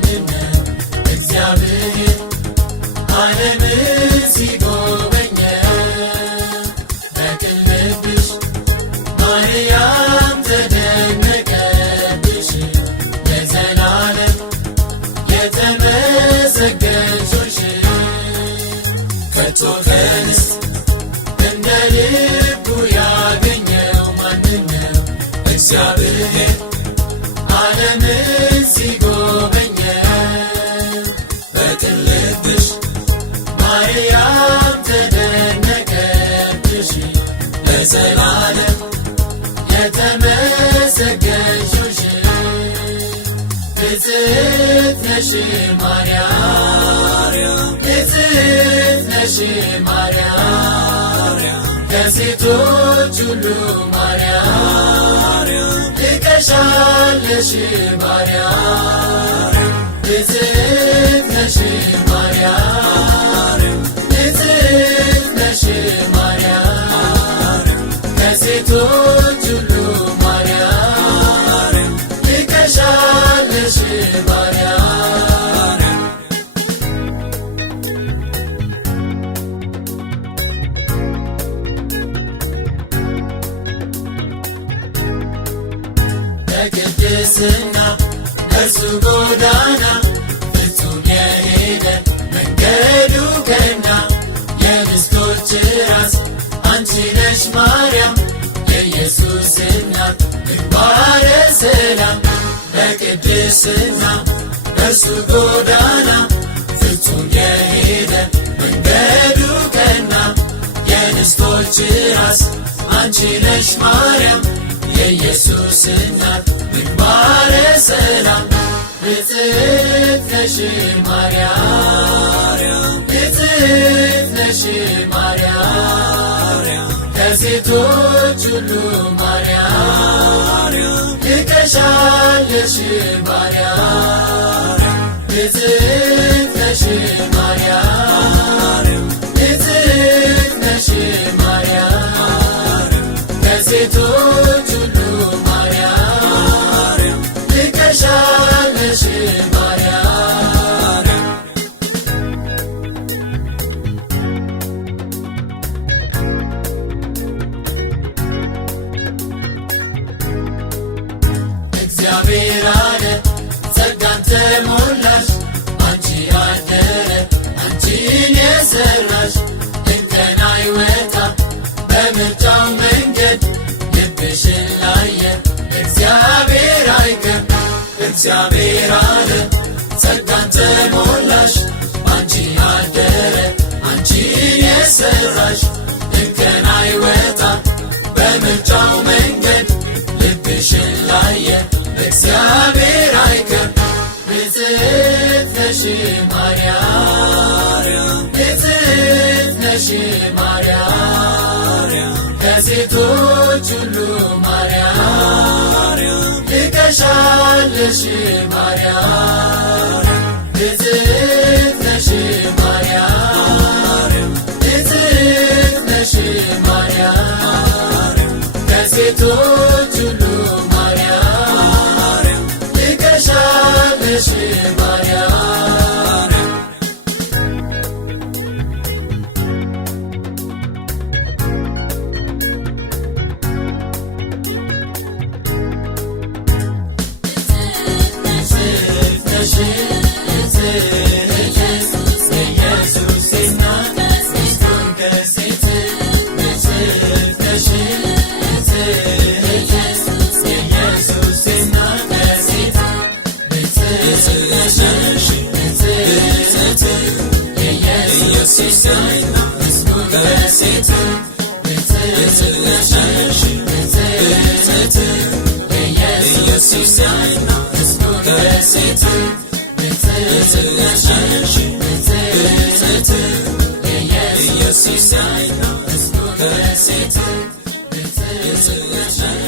ማንነት እግዚአብሔር ዓለምን ሲጎበኘ በቅን ልብሽ ማርያም ተደነቀብሽ ለዘላለም የተመሰገንሽ ሆንሽ ከቶ ከእንስት እንደ ልቡ ያገኘው ማንነት እግዚአብሔር ዓለምን ሲጎበኘ በቅን ልብሽ ማርያም ተደነቀብሽ ለዘላለም የተመሰገንሽ ሆንሽ ንጽሕት ነሽ ማርያም ንጽሕት ነሽ ማርያም ከሴቶች ሁሉ ማርያም ትቀሻለሽ ማርያም ንጽሕት ነሽ ማርያም ንጽሕት ነሽ ማርያም ከሴቶች ሁሉ ማርያም ትቀሻለሽ ማርያም በቅድስና እርሱ ጎዳና ፍጹም የሄደ መንገዱ ቀና የንስቶች ራስ አንቺ ነሽ ማርያም የኢየሱስ እናት ምግባረ ሰላም በቅድስና እርሱ ጎዳና ፍጹም የሄደ መንገዱ ቀና የንስቶች ራስ አንቺ ነሽ ማርያም የኢየሱስ እናት ምግባረ ሰላም ንጽሕት ነሽ ማርያም ንጽሕት ነሽ ማርያም ከሴቶች ሁሉ ማርያም ትቀሻለሽ ማርያም ንጽሕት ነሽ ማርያም ንጽሕት ነሽ ማርያም ከሴቶች ሁሉ ማርያም ትቀሻለሽ ማርያም እግዚአብሔር አለ ጸጋን ተሞላሽ አንቺ አደረ አንቺን የሰራሽ እንከን አይወጣም በምርጫው መንገድ ልብሽን ላየ እግዚአብሔር አይቀር እግዚአብሔር አለ ጸጋን ተሞላሽ አንቺ አደረ አንቺን የሰራሽ እንከን አይወጣም በምርጫው መንገድ ልብሽን ላየ እግዚአብሔር አይቀር ንጽሕት ነሽ ማርያም ንጽሕት ነሽ ማርያም ከሴቶች ሁሉ ማርያም ትቀሻለሽ ማርያም ንጽሕት ነሽ ማርያም ንጽሕት ነሽ ማርያም ከሴቶች ሁሉ ማርያም ትቀሻለሽ ማርያም It's a